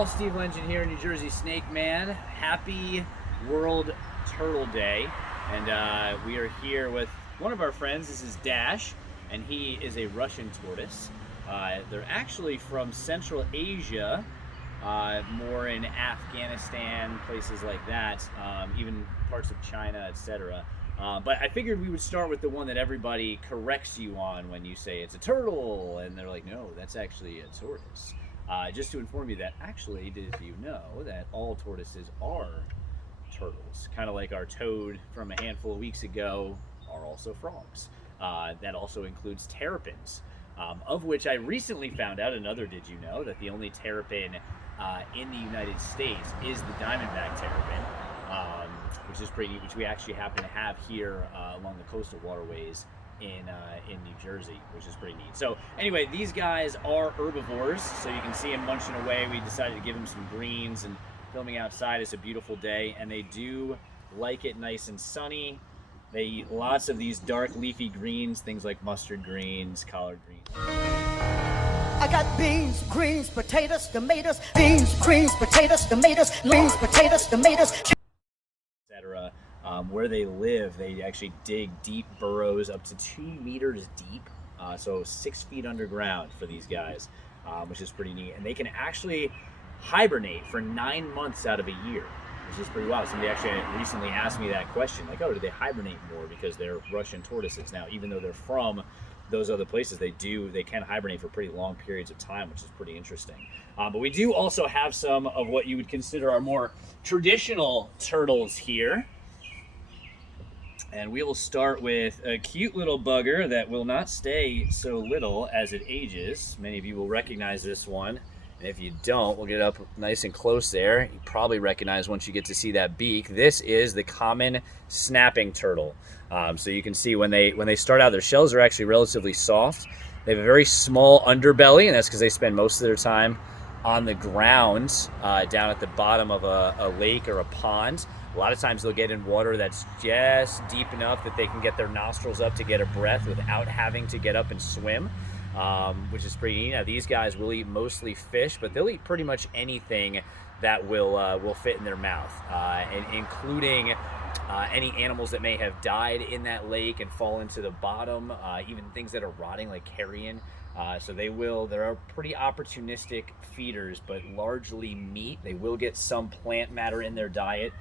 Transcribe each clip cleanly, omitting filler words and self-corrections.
all, Steve Lengen here, New Jersey Snake Man. Happy World Turtle Day. And we are here with one of our friends. This is Dash, and he is a Russian tortoise. They're actually from Central Asia, more in Afghanistan, places like that, even parts of China, etc. But I figured we would start with the one that everybody corrects you on when you say it's a turtle, and they're like, no, that's actually a tortoise. Just to inform you that actually, did you know that all tortoises are turtles? Kind of like our toad from a handful of weeks ago are also frogs. That also includes terrapins, of which I recently found out, another did you know, that the only terrapin in the United States is the diamondback terrapin, which is pretty neat, which we actually happen to have here along the coastal waterways in New Jersey, which is pretty neat. So anyway, these guys are herbivores, so you can see them munching away. We decided to give them some greens, and filming outside is a beautiful day, and they do like it nice and sunny. They eat lots of these dark leafy greens, things like mustard greens, collard greens. I got beans, greens, potatoes, tomatoes, beans, greens, potatoes, tomatoes, beans, potatoes, tomatoes, etc. Where they live, they actually dig deep burrows up to 2 meters deep, so 6 feet underground for these guys, which is pretty neat. And they can actually hibernate for 9 months out of a year, which is pretty wild. Somebody actually recently asked me that question, like, oh, do they hibernate more because they're Russian tortoises? Now, even though they're from those other places, they can hibernate for pretty long periods of time, which is pretty interesting. But we do also have some of what you would consider our more traditional turtles here. And we will start with a cute little bugger that will not stay so little as it ages. Many of you will recognize this one. And if you don't, we'll get up nice and close there. You probably recognize once you get to see that beak. This is the common snapping turtle. So you can see when they start out, their shells are actually relatively soft. They have a very small underbelly, and that's because they spend most of their time on the ground down at the bottom of a lake or a pond. A lot of times they'll get in water that's just deep enough that they can get their nostrils up to get a breath without having to get up and swim, which is pretty neat. Now, these guys will eat mostly fish, but they'll eat pretty much anything that will fit in their mouth, and including any animals that may have died in that lake and fall into the bottom, even things that are rotting like carrion. So they're pretty opportunistic feeders, but largely meat. They will get some plant matter in their diet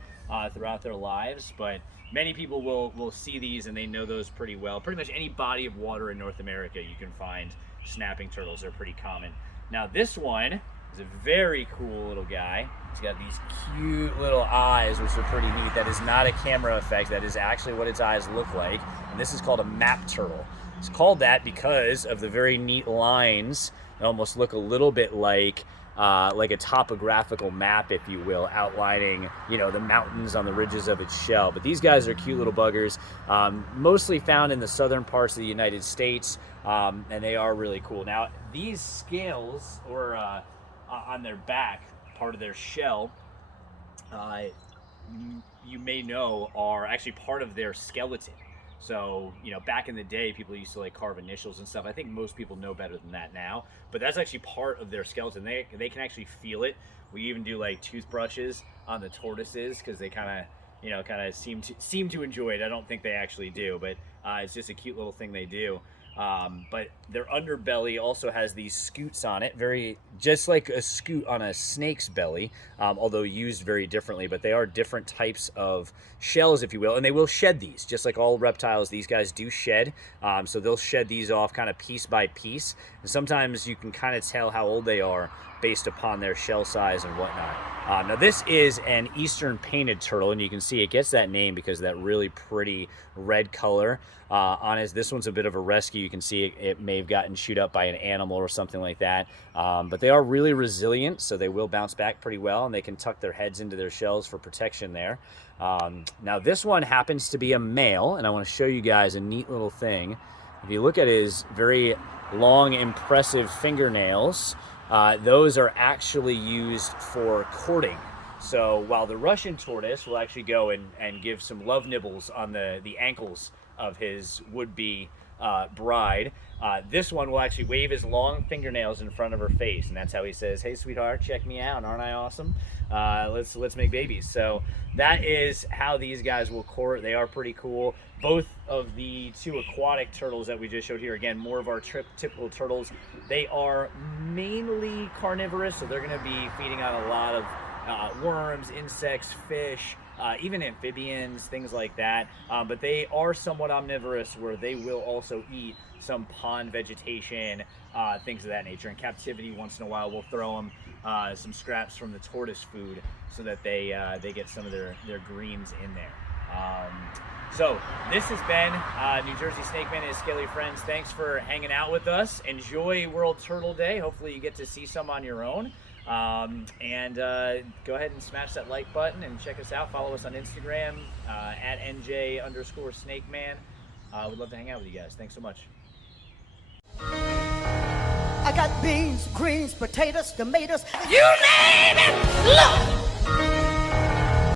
throughout their lives, but many people will see these and they know those pretty well. Pretty much any body of water in North America, you can find snapping turtles. They're pretty common. Now, this one is a very cool little guy. He's got these cute little eyes, which are pretty neat. That is not a camera effect. That is actually what its eyes look like. And this is called a map turtle. It's called that because of the very neat lines that almost look a little bit like a topographical map, if you will, outlining, the mountains on the ridges of its shell. But these guys are cute little buggers, mostly found in the southern parts of the United States, and they are really cool. Now, these scales, or on their back, part of their shell, you may know, are actually part of their skeleton. So, back in the day, people used to carve initials and stuff. I think most people know better than that now, but that's actually part of their skeleton. They can actually feel it. We even do toothbrushes on the tortoises because they kind of seem to enjoy it. I don't think they actually do, but it's just a cute little thing they do. But their underbelly also has these scutes on it, just like a scute on a snake's belly, although used very differently. But they are different types of shells, if you will, and they will shed these, just like all reptiles. These guys do shed, so they'll shed these off kind of piece by piece. And sometimes you can kind of tell how old they are based upon their shell size and whatnot. Now, this is an eastern painted turtle, and you can see it gets that name because of that really pretty red color on it. This one's a bit of a rescue. You can see it may have gotten chewed up by an animal or something like that, but they are really resilient, so they will bounce back pretty well, and they can tuck their heads into their shells for protection there. Now, this one happens to be a male, and I want to show you guys a neat little thing. If you look at his very long, impressive fingernails, those are actually used for courting. So while the Russian tortoise will actually go and give some love nibbles on the ankles of his would-be bride. This one will actually wave his long fingernails in front of her face, and that's how he says, "Hey, sweetheart, check me out. Aren't I awesome? Let's make babies." So that is how these guys will court. They are pretty cool. Both of the two aquatic turtles that we just showed here, again, more of our typical turtles, they are mainly carnivorous, so they're going to be feeding on a lot of worms, insects, fish, even amphibians, things like that. But they are somewhat omnivorous, where they will also eat some pond vegetation, things of that nature. In captivity, once in a while, we'll throw them some scraps from the tortoise food so that they get some of their greens in there. So this has been New Jersey Snakeman and his scaly friends. Thanks for hanging out with us. Enjoy World Turtle Day. Hopefully you get to see some on your own. And go ahead and smash that like button and check us out. Follow us on Instagram at NJ_Snakeman. We'd love to hang out with you guys. Thanks so much. I got beans, greens, potatoes, tomatoes, you name it!